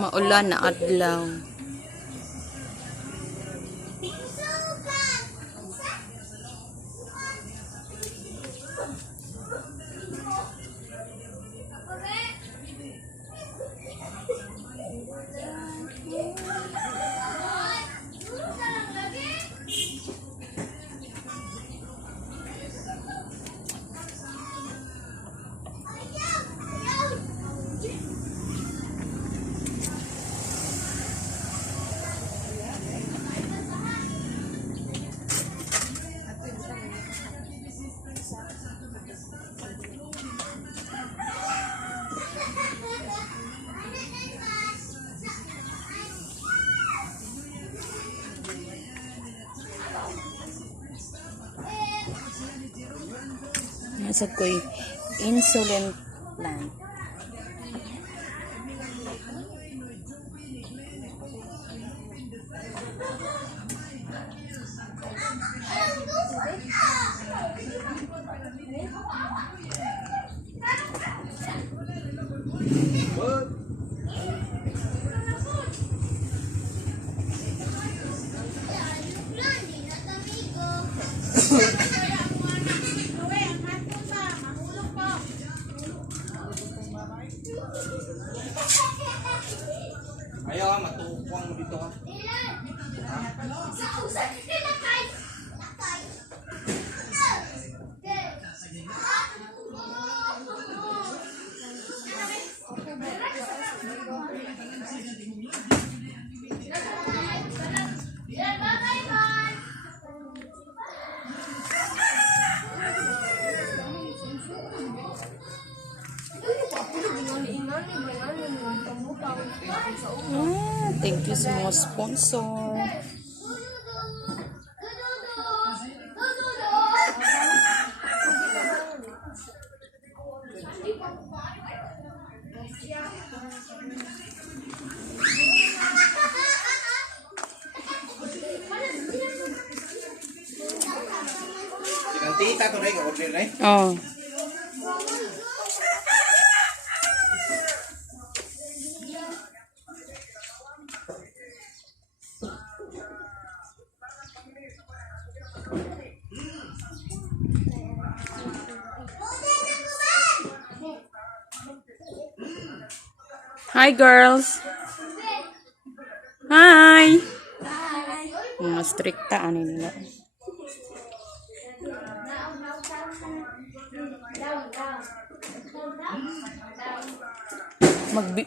Maulan na adlaw. Nasa ko'y insulin plant. Ayaw matukwang mo dito ha. Thank you sa mga sponsor. Sinantita to rin, order na eh. Oh. Hi girls. Hi. Mga strikta ano nila. Magbi